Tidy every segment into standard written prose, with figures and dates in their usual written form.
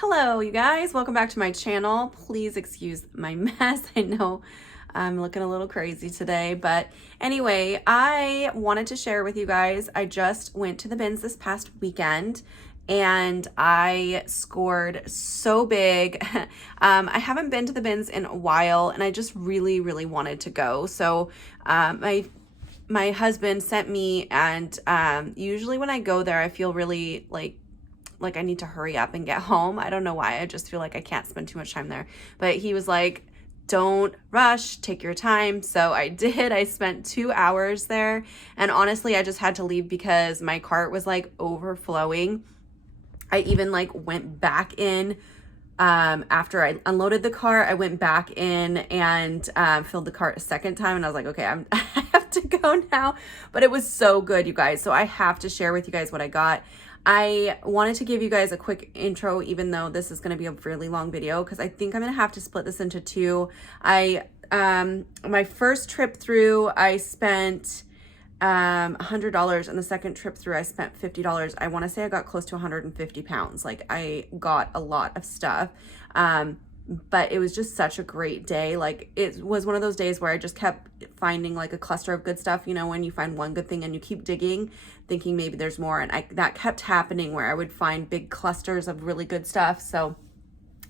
Hello, you guys. Welcome back to my channel. Please excuse my mess. I know I'm looking a little crazy today, but anyway, I wanted to share with you guys. I just went to the bins this past weekend and I scored so big. I haven't been to the bins in a while and I just really wanted to go. So my husband sent me, and usually when I go there, I feel really like I need to hurry up and get home. I don't know why. I just feel like I can't spend too much time there. But he was like, don't rush, take your time. So I did. I spent 2 hours there. And honestly, I just had to leave because my cart was like overflowing. I even like went back in after I unloaded the cart. I went back in and filled the cart a second time. And I was like, okay, I have to go now. But it was so good, you guys. So I have to share with you guys what I got. I wanted to give you guys a quick intro, even though this is going to be a fairly long video, because I think I'm going to have to split this into two. My first trip through, I spent $100, and the second trip through, I spent $50. I want to say I got close to 150 pounds. Like, I got a lot of stuff. But it was just such a great day. Like, it was one of those days where I just kept finding like a cluster of good stuff, you know, when you find one good thing and you keep digging, thinking maybe there's more. And that kept happening where I would find big clusters of really good stuff. So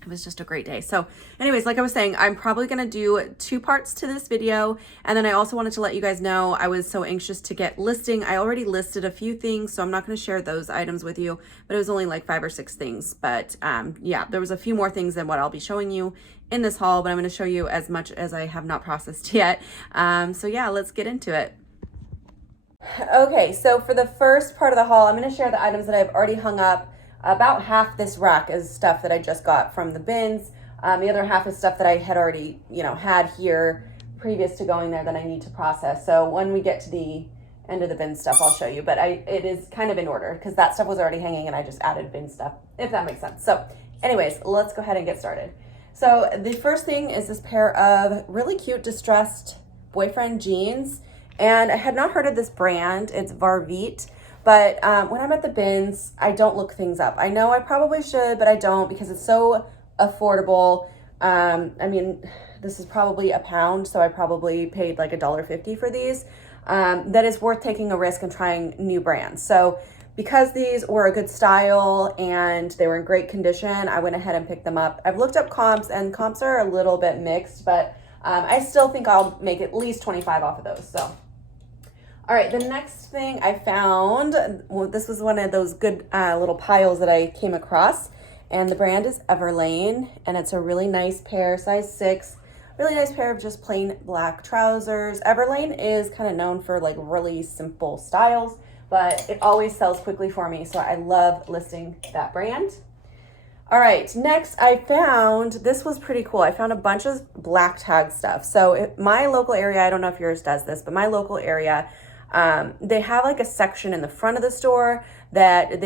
it was just a great day. So anyways, like I was saying, I'm probably going to do 2 parts to this video. And then I also wanted to let you guys know I was so anxious to get listing. I already listed a few things, so I'm not going to share those items with you, but it was only like 5 or 6 things. But yeah, there was a few more things than what I'll be showing you in this haul, but I'm going to show you as much as I have not processed yet. So yeah, let's get into it. Okay, so for the first part of the haul, I'm going to share the items that I've already hung up. About half this rack is stuff that I just got from the bins. The other half is stuff that I had already, had here previous to going there that I need to process. So when we get to the end of the bin stuff, I'll show you. But it is kind of in order because that stuff was already hanging and I just added bin stuff, if that makes sense. So anyways, let's go ahead and get started. So the first thing is this pair of really cute distressed boyfriend jeans. And I had not heard of this brand. It's Varvit. But when I'm at the bins, I don't look things up. I know I probably should, but I don't because it's so affordable. I mean, this is probably £1, so I probably paid like $1.50 for these. That is worth taking a risk and trying new brands. So because these were a good style and they were in great condition, I went ahead and picked them up. I've looked up comps, and comps are a little bit mixed, but I still think I'll make at least 25 off of those. So. All right, the next thing I found, well, this was one of those good little piles that I came across, and the brand is Everlane, and it's a really nice pair, size 6, really nice pair of just plain black trousers. Everlane is kind of known for like really simple styles, but it always sells quickly for me, so I love listing that brand. All right, next I found, this was pretty cool. I found a bunch of black tag stuff. So my local area, I don't know if yours does this, but my local area, they have like a section in the front of the store that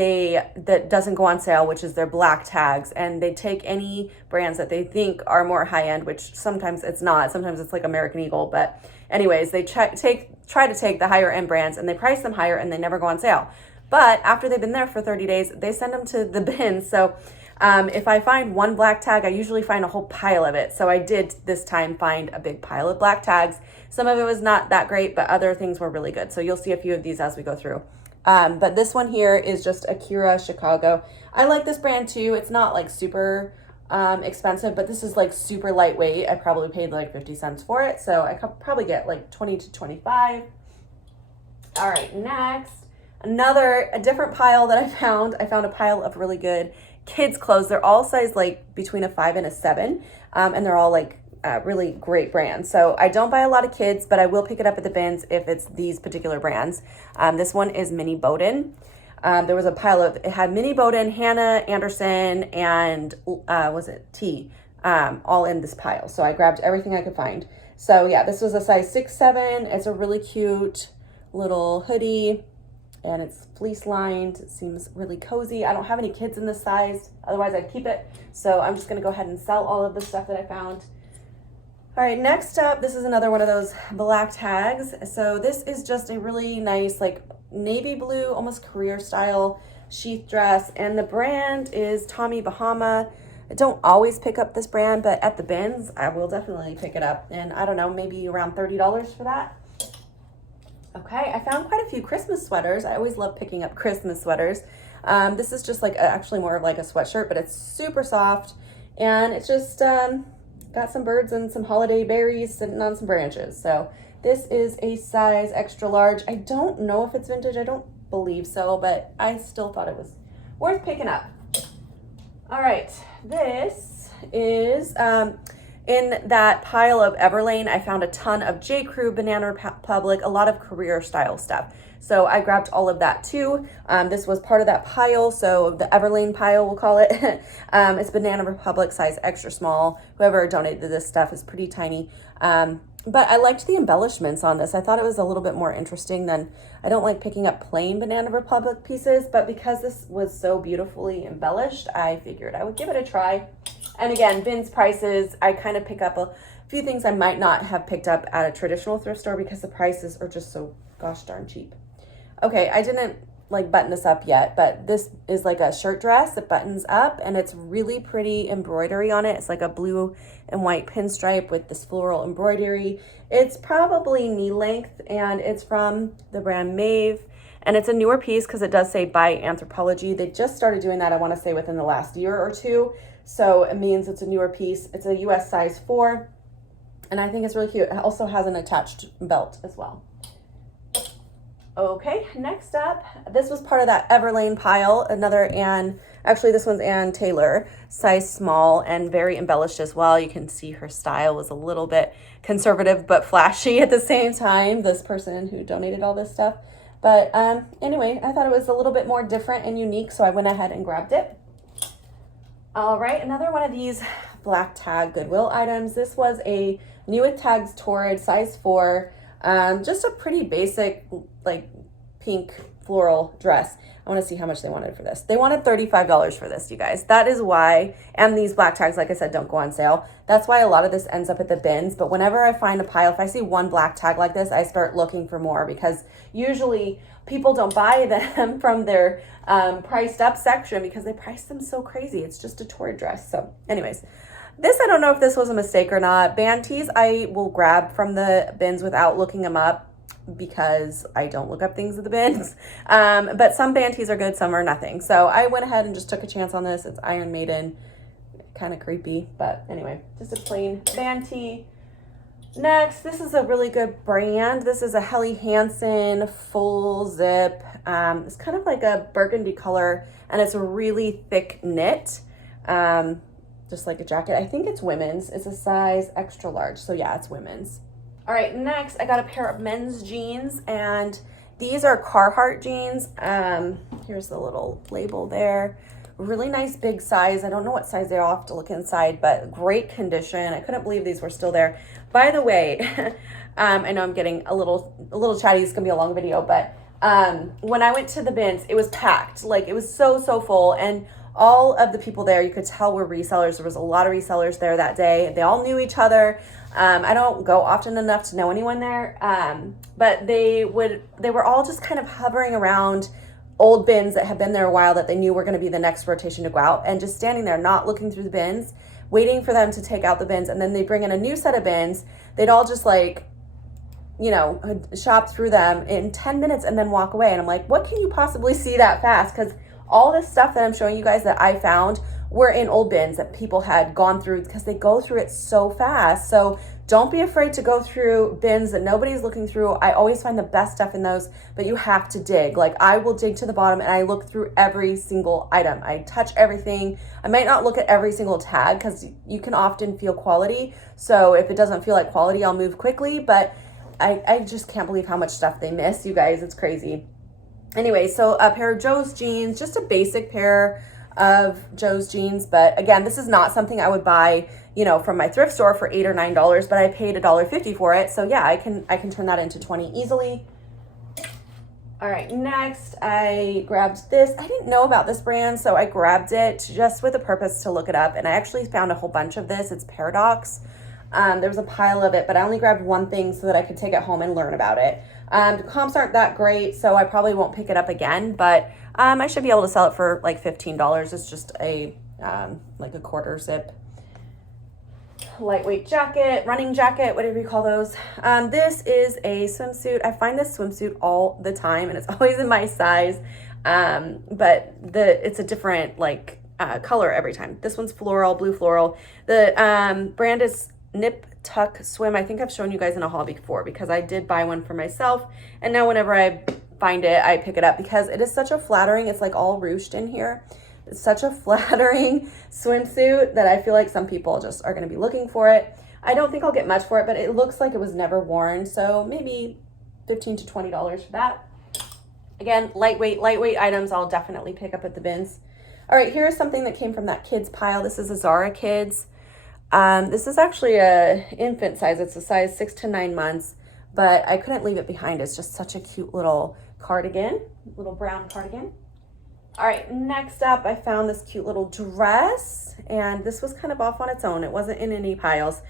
doesn't go on sale, which is their black tags, and they take any brands that they think are more high end, which sometimes it's not. Sometimes it's like American Eagle, but anyways, they try to take the higher end brands and they price them higher and they never go on sale. But after they've been there for 30 days, they send them to the bin. So if I find one black tag, I usually find a whole pile of it. So I did this time find a big pile of black tags. Some of it was not that great, but other things were really good. So you'll see a few of these as we go through. But this one here is just Akira Chicago. I like this brand too. It's not like super expensive, but this is like super lightweight. I probably paid like 50 cents for it. So I could probably get like 20 to 25. All right, next, a different pile that I found. I found a pile of really good kids clothes. They're all sized like between a 5 and a 7. And they're all like really great brands. So I don't buy a lot of kids, but I will pick it up at the bins if it's these particular brands. This one is Mini Bowden. There was a pile of, it had Mini Bowden, Hannah Anderson, and was it T, all in this pile. So I grabbed everything I could find. So yeah, this was a size 6, 7. It's a really cute little hoodie, and it's fleece lined. It seems really cozy. I don't have any kids in this size, otherwise I'd keep it. So I'm just gonna go ahead and sell all of the stuff that I found. All right, next up, this is another one of those black tags. So this is just a really nice, like navy blue, almost career style sheath dress, and the brand is Tommy Bahama. I don't always pick up this brand, but at the bins, I will definitely pick it up. And I don't know, maybe around $30 for that. Okay, I found quite a few Christmas sweaters. I always love picking up Christmas sweaters. This is just like actually more of like a sweatshirt, but it's super soft. And it's just got some birds and some holiday berries sitting on some branches. So this is a size extra large. I don't know if it's vintage. I don't believe so, but I still thought it was worth picking up. All right, this is in that pile of Everlane. I found a ton of J. Crew, Banana Republic, a lot of career style stuff. So I grabbed all of that too. This was part of that pile, so the Everlane pile, we'll call it. It's Banana Republic size extra small. Whoever donated this stuff is pretty tiny. But I liked the embellishments on this. I thought it was a little bit more interesting than, I don't like picking up plain Banana Republic pieces, but because this was so beautifully embellished, I figured I would give it a try. And again, bins prices, I kind of pick up a few things I might not have picked up at a traditional thrift store because the prices are just so gosh darn cheap. Okay, I didn't like button this up yet, but this is like a shirt dress that buttons up, and it's really pretty embroidery on it. It's like a blue and white pinstripe with this floral embroidery. It's probably knee length, and it's from the brand Maeve, and it's a newer piece because it does say by Anthropology. They just started doing that, I want to say, within the last year or two, so it means it's a newer piece. It's a US size 4, and I think it's really cute. It also has an attached belt as well. Okay, next up, this was part of that Everlane pile, another actually this one's Ann Taylor, size small and very embellished as well. You can see her style was a little bit conservative but flashy at the same time, this person who donated all this stuff. But anyway, I thought it was a little bit more different and unique, so I went ahead and grabbed it. All right, another one of these black tag Goodwill items. This was a new with tags Torrid, size 4. Just a pretty basic, like, pink floral dress. I want to see how much they wanted for this. They wanted $35 for this, you guys. That is why, and these black tags, like I said, don't go on sale. That's why a lot of this ends up at the bins. But whenever I find a pile, if I see one black tag like this, I start looking for more, because usually people don't buy them from their priced up section because they price them so crazy. It's just a Torrid dress. So anyways, this, I don't know if this was a mistake or not. Band tees, I will grab from the bins without looking them up because I don't look up things at the bins. But some band tees are good, some are nothing. So I went ahead and just took a chance on this. It's Iron Maiden, kind of creepy, but anyway, just a plain band tee. Next, this is a really good brand. This is a Helly Hansen full zip. It's kind of like a burgundy color, and it's a really thick knit. Just like a jacket. I think it's women's. It's a size extra large. So yeah, it's women's. All right, next I got a pair of men's jeans, and these are Carhartt jeans. Here's the little label there. Really nice big size. I don't know what size they are. I'll have to look inside, but great condition. I couldn't believe these were still there. By the way, I know I'm getting a little chatty. It's gonna be a long video, but when I went to the bins, it was packed. Like, it was so full, and all of the people there, you could tell, were resellers. There was a lot of resellers there that day. They all knew each other. I don't go often enough to know anyone there, but they were all just kind of hovering around old bins that had been there a while that they knew were going to be the next rotation to go out, and just standing there, not looking through the bins, waiting for them to take out the bins, and then they bring in a new set of bins. They'd all just, like, you know, shop through them in 10 minutes and then walk away. And I'm like, what can you possibly see that fast? Because all this stuff that I'm showing you guys that I found were in old bins that people had gone through, because they go through it so fast. So don't be afraid to go through bins that nobody's looking through. I always find the best stuff in those, but you have to dig. Like, I will dig to the bottom and I look through every single item. I touch everything. I might not look at every single tag because you can often feel quality. So if it doesn't feel like quality, I'll move quickly, but I just can't believe how much stuff they miss, you guys. It's crazy. Anyway, so a pair of Joe's jeans, just a basic pair of Joe's jeans. But again, this is not something I would buy, you know, from my thrift store for $8 or $9, but I paid $1.50 for it. So yeah, I can turn that into 20 easily. All right, next I grabbed this. I didn't know about this brand, so I grabbed it just with the purpose to look it up. And I actually found a whole bunch of this. It's Paradox. There was a pile of it, but I only grabbed one thing so that I could take it home and learn about it. The comps aren't that great, so I probably won't pick it up again, but I should be able to sell it for like $15. It's just a like a quarter zip lightweight jacket, running jacket, whatever you call those. This is a swimsuit. I find this swimsuit all the time, and it's always in my size, but it's a different like color every time. This one's floral, blue floral. The brand is Nip Tuck Swim. I think I've shown you guys in a haul before because I did buy one for myself, and now whenever I find it, I pick it up because it is such a flattering, it's like all ruched in here. It's such a flattering swimsuit that I feel like some people just are going to be looking for it. I don't think I'll get much for it, but it looks like it was never worn, so maybe $15 to $20 for that. Again, lightweight items I'll definitely pick up at the bins. All right, here's something that came from that kids pile. This is a Zara Kids. This is actually a infant size. It's a size 6 to 9 months, but I couldn't leave it behind. It's just such a cute little cardigan, little brown cardigan. All right, next up, I found this cute little dress, and this was kind of off on its own. It wasn't in any piles.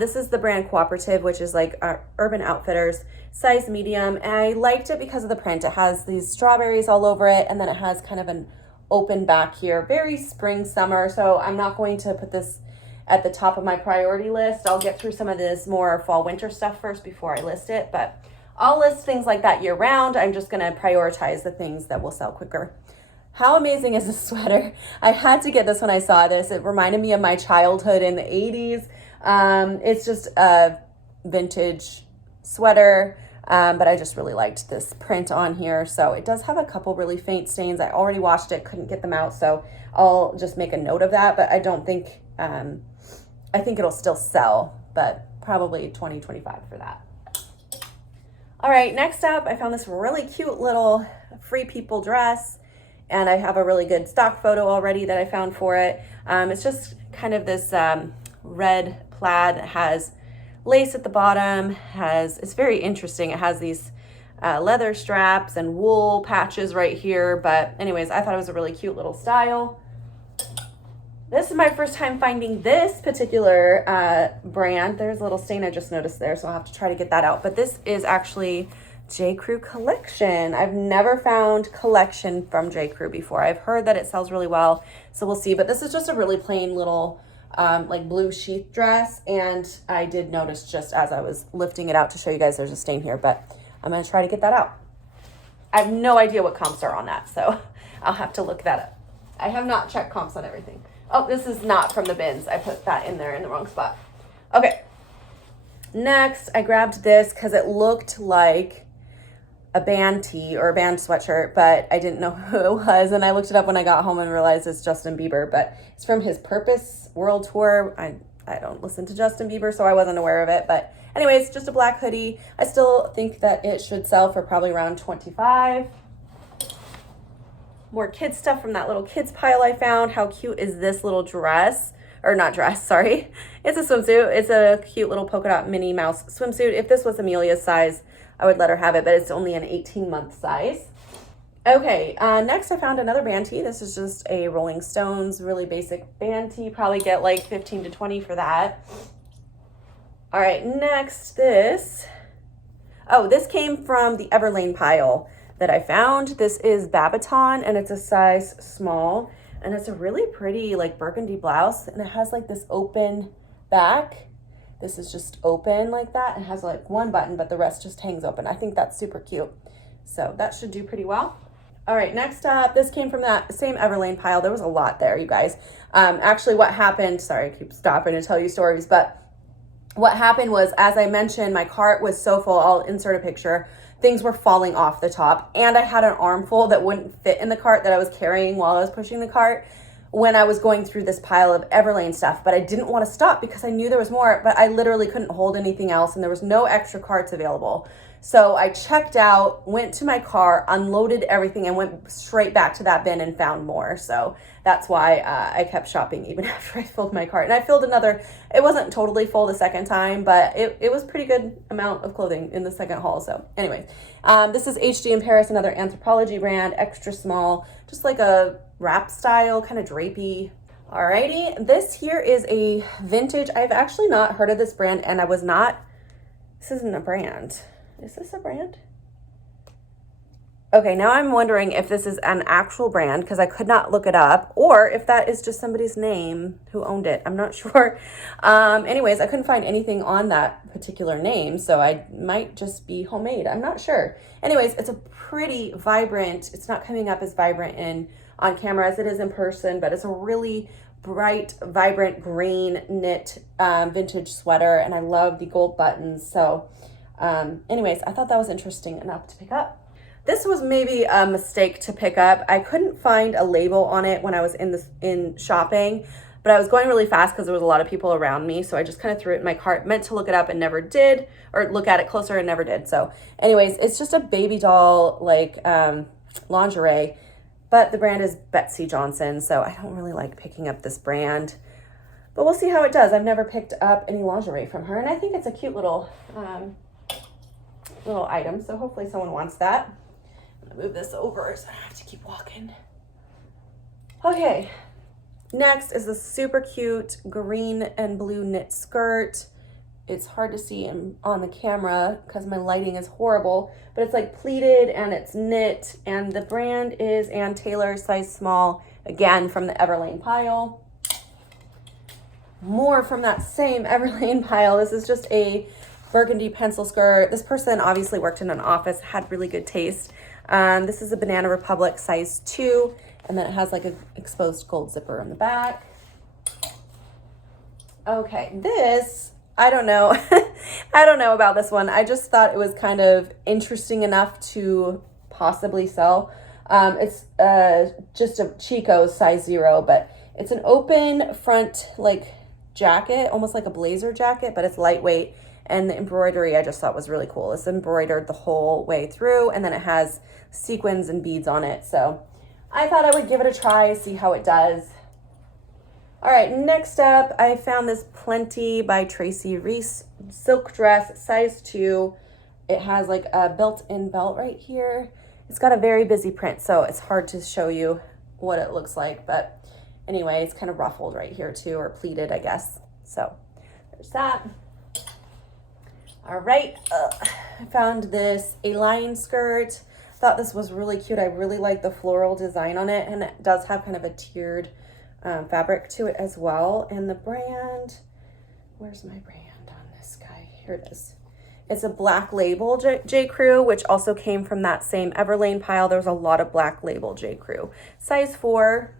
This is the brand Cooperative, which is like Urban Outfitters, size medium, and I liked it because of the print. It has these strawberries all over it, and then it has kind of an open back here, very spring, summer, so I'm not going to put this at the top of my priority list. I'll get through some of this more fall winter stuff first before I list it, but I'll list things like that year round. I'm just gonna prioritize the things that will sell quicker. How amazing is this sweater? I had to get this when I saw this. It reminded me of my childhood in the 80s. It's just a vintage sweater, but I just really liked this print on here. So it does have a couple really faint stains. I already washed it, couldn't get them out, so I'll just make a note of that, but I don't think, I think it'll still sell, but probably $20, $25 for that. All right, next up, I found this really cute little Free People dress, and I have a really good stock photo already that I found for it. It's just kind of this red plaid that has lace at the bottom, it's very interesting. It has these leather straps and wool patches right here, but anyways, I thought it was a really cute little style. This is my first time finding this particular brand. There's a little stain I just noticed there, so I'll have to try to get that out, but this is actually J. Crew Collection. I've never found Collection from J. Crew before. I've heard that it sells really well, so we'll see. But this is just a really plain little like blue sheath dress, and I did notice just as I was lifting it out to show you guys there's a stain here, but I'm gonna try to get that out. I have no idea what comps are on that, so I'll have to look that up. I have not checked comps on everything. Oh, this is not from the bins. I put that in there in the wrong spot. Okay, next I grabbed this because it looked like a band tee or a band sweatshirt, but I didn't know who it was, and I looked it up when I got home and realized it's Justin Bieber, but it's from his Purpose World Tour. I don't listen to Justin Bieber, so I wasn't aware of it, but anyways, just a black hoodie. I still think that it should sell for probably around $25. More kids stuff from that little kids pile I found. How cute is this little dress? Or not dress, sorry. It's a swimsuit. It's a cute little polka dot Minnie Mouse swimsuit. If this was Amelia's size, I would let her have it, but it's only an 18-month size. Okay, next I found another band tee. This is just a Rolling Stones, really basic band tee. Probably get like 15 to 20 for that. All right, next this came from the Everlane pile that I found. This is Babaton, and it's a size small, and it's a really pretty like burgundy blouse, and it has like this open back. This is just open like that. It has like one button, but the rest just hangs open. I think that's super cute. So that should do pretty well. All right, next up, this came from that same Everlane pile. There was a lot there, you guys. Actually, what happened, sorry, I keep stopping to tell you stories, but what happened was, as I mentioned, my cart was so full, I'll insert a picture, things were falling off the top, and I had an armful that wouldn't fit in the cart that I was carrying while I was pushing the cart when I was going through this pile of Everlane stuff, but I didn't want to stop because I knew there was more, but I literally couldn't hold anything else, and there was no extra carts available. So I checked out, went to my car, unloaded everything, and went straight back to that bin and found more. So that's why I kept shopping even after I filled my cart. And I filled another, it wasn't totally full the second time, but it was pretty good amount of clothing in the second haul. So anyway, this is HD in Paris, another Anthropology brand, extra small, just like a wrap style, kind of drapey. Alrighty, this here is a vintage. I've actually not heard of this brand, and this isn't a brand. Is this a brand? Okay, now I'm wondering if this is an actual brand because I could not look it up, or if that is just somebody's name who owned it. I'm not sure. Anyways, I couldn't find anything on that particular name, so I might just be homemade. I'm not sure. Anyways, it's a pretty vibrant, it's not coming up as vibrant on camera as it is in person, but it's a really bright, vibrant green knit vintage sweater, and I love the gold buttons. So anyways, I thought that was interesting enough to pick up. This was maybe a mistake to pick up. I couldn't find a label on it when I was in shopping, but I was going really fast because there was a lot of people around me, so I just kind of threw it in my cart, meant to look it up and never did, or look at it closer and never did. So anyways, it's just a baby doll like lingerie, but the brand is Betsy Johnson, so I don't really like picking up this brand, but we'll see how it does. I've never picked up any lingerie from her, and I think it's a cute little item, so hopefully someone wants that. I'm gonna move this over so I don't have to keep walking. Okay, next is the super cute green and blue knit skirt. It's hard to see on the camera because my lighting is horrible, but it's like pleated and it's knit, and the brand is Ann Taylor, size small, again from the Everlane pile. More from that same Everlane pile. This is just a burgundy pencil skirt. This person obviously worked in an office, had really good taste. This is a Banana Republic size 2, and then it has like an exposed gold zipper in the back. Okay, this, I don't know. I don't know about this one. I just thought it was kind of interesting enough to possibly sell. It's just a Chico size 0, but it's an open front like jacket, almost like a blazer jacket, but it's lightweight. And the embroidery I just thought was really cool. It's embroidered the whole way through, and then it has sequins and beads on it. So I thought I would give it a try, see how it does. All right, next up, I found this Plenty by Tracy Reese silk dress, size 2. It has like a built-in belt right here. It's got a very busy print, so it's hard to show you what it looks like. But anyway, it's kind of ruffled right here too, or pleated, I guess. So there's that. All right, I found this A-line skirt. Thought this was really cute. I really like the floral design on it, and it does have kind of a tiered fabric to it as well. And the brand, where's my brand on this guy? Here it is. It's a Black Label J. Crew, which also came from that same Everlane pile. There's a lot of Black Label J. Crew. Size 4.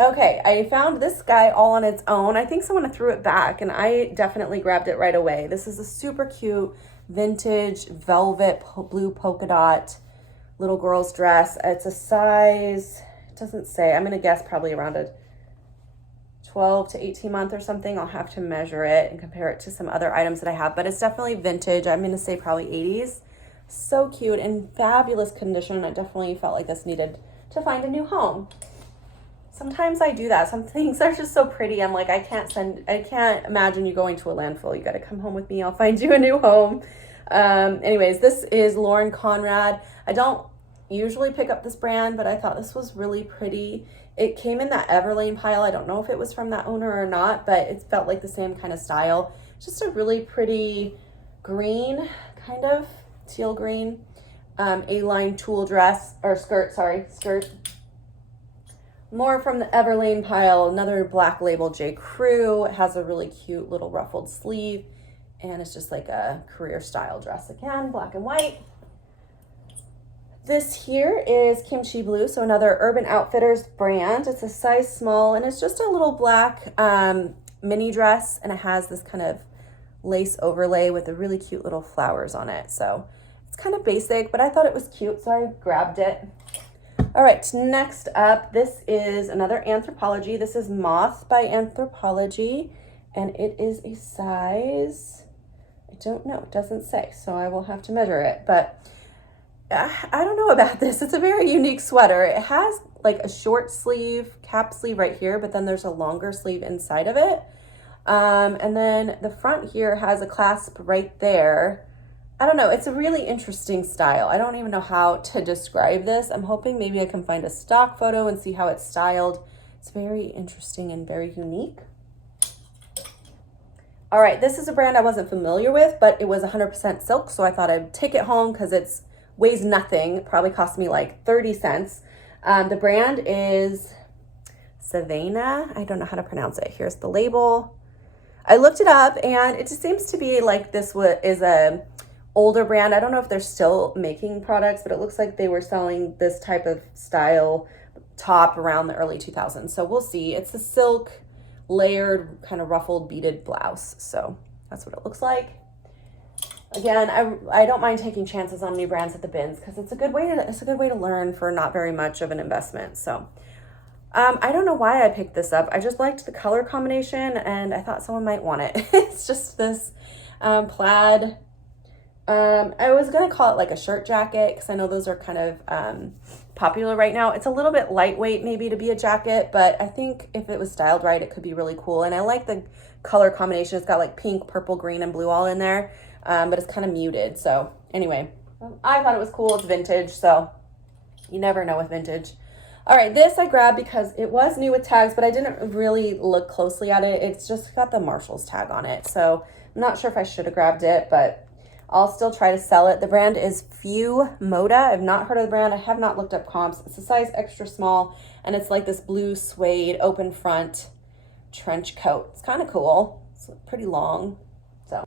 Okay, I found this guy all on its own. I think someone threw it back, and I definitely grabbed it right away. This is a super cute vintage velvet blue polka dot little girl's dress. It's a size, it doesn't say, I'm gonna guess probably around a 12 to 18 month or something. I'll have to measure it and compare it to some other items that I have, but it's definitely vintage. I'm gonna say probably 80s. So cute and fabulous condition. I definitely felt like this needed to find a new home. Sometimes I do that. Some things are just so pretty. I'm like, I can't imagine you going to a landfill. You got to come home with me. I'll find you a new home. Anyways, this is Lauren Conrad. I don't usually pick up this brand, but I thought this was really pretty. It came in that Everlane pile. I don't know if it was from that owner or not, but it felt like the same kind of style. Just a really pretty green, kind of teal green, A-line tulle dress, or skirt. More from the Everlane pile, another Black Label J. Crew. It has a really cute little ruffled sleeve, and it's just like a career style dress again, black and white. This here is Kimchi Blue, so another Urban Outfitters brand. It's a size small, and it's just a little black mini dress, and it has this kind of lace overlay with the really cute little flowers on it. So it's kind of basic, but I thought it was cute, so I grabbed it. All right, next up, this is another Anthropology. This is Moth by Anthropology, and it is a size, I don't know, it doesn't say, so I will have to measure it, but I don't know about this. It's a very unique sweater. It has like a short sleeve, cap sleeve right here, but then there's a longer sleeve inside of it. And then the front here has a clasp right there. I don't know, it's a really interesting style. I don't even know how to describe this. I'm hoping maybe I can find a stock photo and see how it's styled It's very interesting and very unique. All right, this is a brand I wasn't familiar with, but it was 100% silk, so I thought I'd take it home because it weighs nothing. It probably cost me like 30 cents. The brand is Savannah. I don't know how to pronounce it. Here's the label. I looked it up, and it just seems to be like this is a older brand. I don't know if they're still making products, but it looks like they were selling this type of style top around the early 2000s. So we'll see. It's a silk layered kind of ruffled beaded blouse. So that's what it looks like. Again, I don't mind taking chances on new brands at the bins because it's a good way to learn for not very much of an investment. So I don't know why I picked this up. I just liked the color combination and I thought someone might want it. It's just this plaid. I was gonna call it like a shirt jacket because I know those are kind of popular right now. It's a little bit lightweight maybe to be a jacket, but I think if it was styled right, it could be really cool. And I like the color combination. It's got like pink, purple, green, and blue all in there, but it's kind of muted. So anyway, I thought it was cool. It's vintage, so you never know with vintage. All right, this I grabbed because it was new with tags, but I didn't really look closely at it. It's just got the Marshall's tag on it, so I'm not sure if I should have grabbed it, but I'll still try to sell it. The brand is Few Moda. I've not heard of the brand. I have not looked up comps. It's a size extra small, and it's like this blue suede open front trench coat. It's kind of cool. It's pretty long. So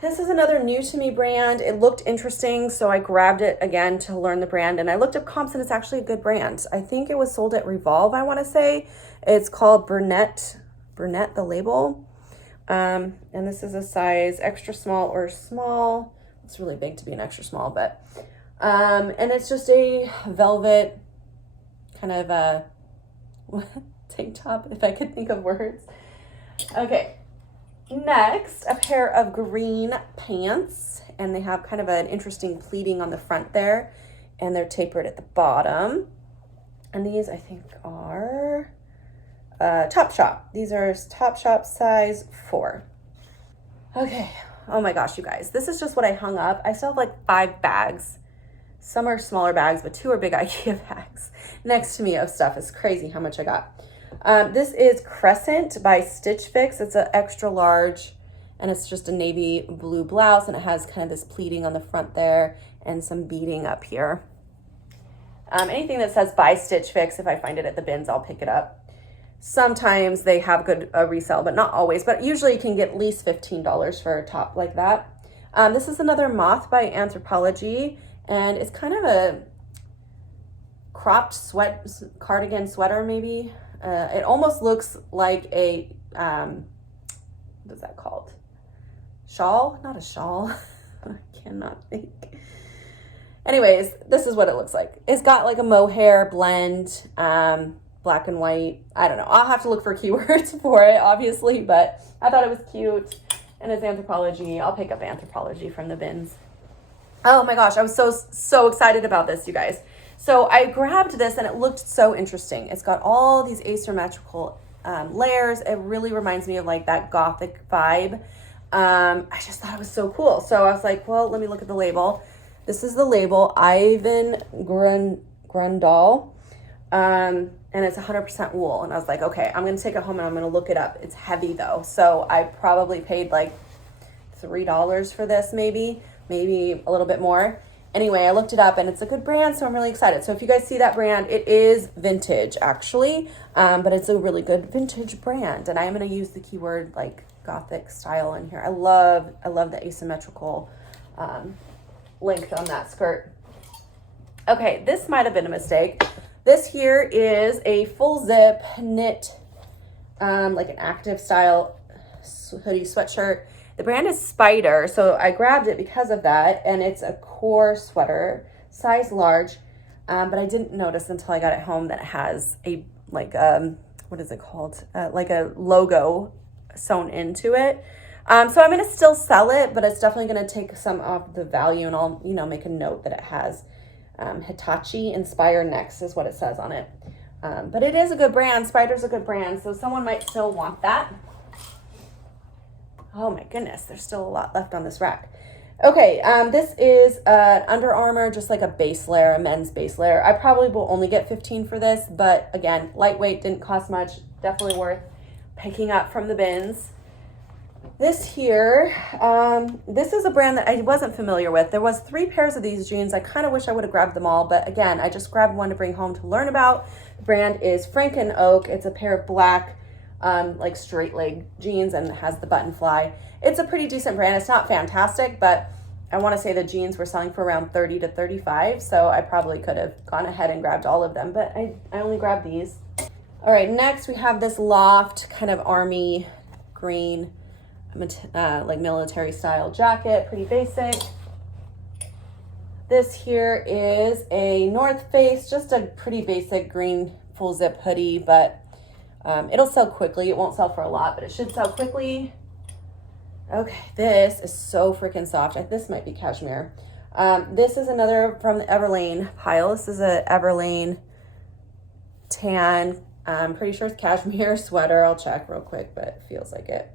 this is another new to me brand. It looked interesting, so I grabbed it again to learn the brand, and I looked up comps, and it's actually a good brand. I think it was sold at Revolve, I want to say. It's called Burnett, the label. And this is a size extra small or small. It's really big to be an extra small, but and it's just a velvet kind of a tank top, if I could think of words. Okay, next, a pair of green pants, and they have kind of an interesting pleating on the front there, and they're tapered at the bottom. And these I think are Topshop. These are Topshop size 4. Okay. Oh my gosh, you guys, this is just what I hung up. I still have like 5 bags. Some are smaller bags, but 2 are big IKEA bags next to me of stuff. It's crazy how much I got. This is Crescent by Stitch Fix. It's an extra large, and it's just a navy blue blouse, and it has kind of this pleating on the front there and some beading up here. Anything that says by Stitch Fix, if I find it at the bins, I'll pick it up. Sometimes they have good resale, but not always. But usually you can get at least $15 for a top like that. This is another Moth by Anthropology, and it's kind of a cropped cardigan sweater maybe. It almost looks like a, what is that called? Shawl? Not a shawl. I cannot think. Anyways, this is what it looks like. It's got like a mohair blend, black and white. I don't know. I'll have to look for keywords for it, obviously, but I thought it was cute. And it's Anthropology. I'll pick up Anthropology from the bins. Oh my gosh, I was so excited about this, you guys. So I grabbed this and it looked so interesting. It's got all these asymmetrical layers. It really reminds me of like that gothic vibe. I just thought it was so cool. So I was like, well, let me look at the label. This is the label, Ivan Grundal. And it's 100% wool. And I was like, okay, I'm going to take it home and I'm going to look it up. It's heavy though. So I probably paid like $3 for this, maybe a little bit more. Anyway, I looked it up and it's a good brand, so I'm really excited. So if you guys see that brand, it is vintage actually, but it's a really good vintage brand. And I am going to use the keyword like gothic style in here. I love the asymmetrical length on that skirt. Okay, this might have been a mistake. This here is a full zip knit, like an active style hoodie sweatshirt. The brand is Spider, so I grabbed it because of that, and it's a core sweater, size large, but I didn't notice until I got it home that it has a, like, what is it called? Like a logo sewn into it. So I'm going to still sell it, but it's definitely going to take some off the value, and I'll, make a note that it has Hitachi Inspire Next is what it says on it. But it is a good brand. Spider's a good brand, so someone might still want that. Oh my goodness, there's still a lot left on this rack. Okay, this is an Under Armour, just like a base layer, a men's base layer. I probably will only get 15 for this, but again, lightweight, didn't cost much, definitely worth picking up from the bins. This here, this is a brand that I wasn't familiar with. There was 3 pairs of these jeans. I kind of wish I would have grabbed them all, but again, I just grabbed one to bring home to learn about. The brand is Frank and Oak. It's a pair of black, like straight leg jeans, and it has the button fly. It's a pretty decent brand. It's not fantastic, but I want to say the jeans were selling for around 30 to 35, so I probably could have gone ahead and grabbed all of them, but I only grabbed these. All right, next we have this Loft kind of army green, like military style jacket, pretty basic. This here is a North Face, just a pretty basic green full zip hoodie, but it'll sell quickly. It won't sell for a lot, but it should sell quickly. Okay, this is so freaking soft. This might be cashmere. This is another from the Everlane pile. This is a Everlane tan. I'm pretty sure it's cashmere sweater. I'll check real quick, but it feels like it.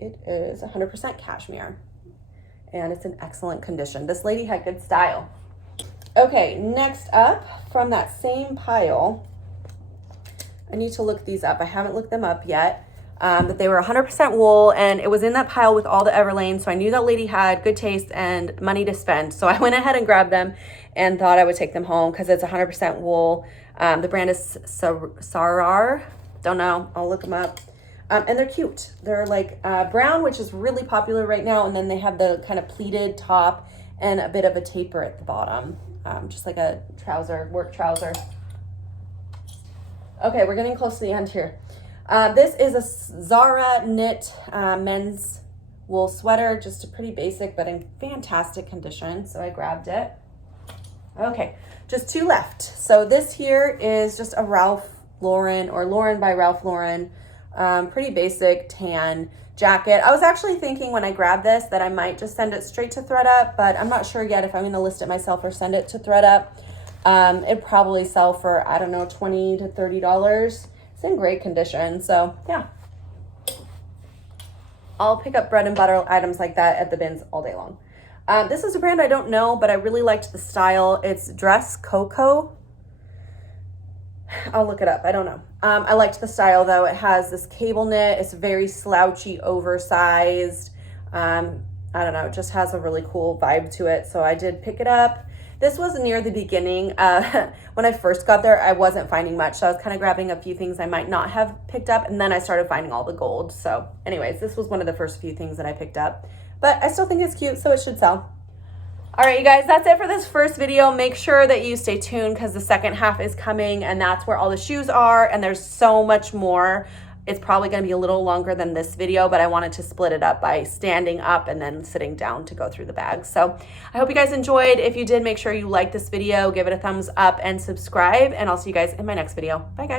It is 100% cashmere, and it's in excellent condition. This lady had good style. Okay, next up from that same pile, I need to look these up. I haven't looked them up yet. But they were 100% wool, and it was in that pile with all the Everlane, so I knew that lady had good taste and money to spend. So I went ahead and grabbed them and thought I would take them home because it's 100% wool. The brand is Sarar. Don't know. I'll look them up. And they're cute. They're like brown, which is really popular right now, and then they have the kind of pleated top and a bit of a taper at the bottom, just like a trouser, work trouser. Okay, we're getting close to the end here. This is a Zara knit men's wool sweater, just a pretty basic, but in fantastic condition, so I grabbed it. Okay, just 2 left. So this here is just a Ralph Lauren, or Lauren by Ralph Lauren, pretty basic tan jacket. I was actually thinking when I grabbed this that I might just send it straight to ThredUp, but I'm not sure yet if I'm gonna list it myself or send it to ThredUp. It'd probably sell for, I don't know, $20 to $30. It's in great condition, so yeah. I'll pick up bread and butter items like that at the bins all day long. This is a brand I don't know, but I really liked the style. It's Dress Coco. I'll look it up. I don't know. I liked the style, though. It has this cable knit. It's very slouchy, oversized. I don't know. It just has a really cool vibe to it, so I did pick it up. This was near the beginning. When I first got there, I wasn't finding much, so I was kind of grabbing a few things I might not have picked up, and then I started finding all the gold. So anyways, this was one of the first few things that I picked up, but I still think it's cute, so it should sell. All right, you guys, that's it for this first video. Make sure that you stay tuned because the second half is coming, and that's where all the shoes are, and there's so much more. It's probably going to be a little longer than this video, but I wanted to split it up by standing up and then sitting down to go through the bags. So I hope you guys enjoyed. If you did, make sure you like this video, give it a thumbs up, and subscribe, and I'll see you guys in my next video. Bye, guys.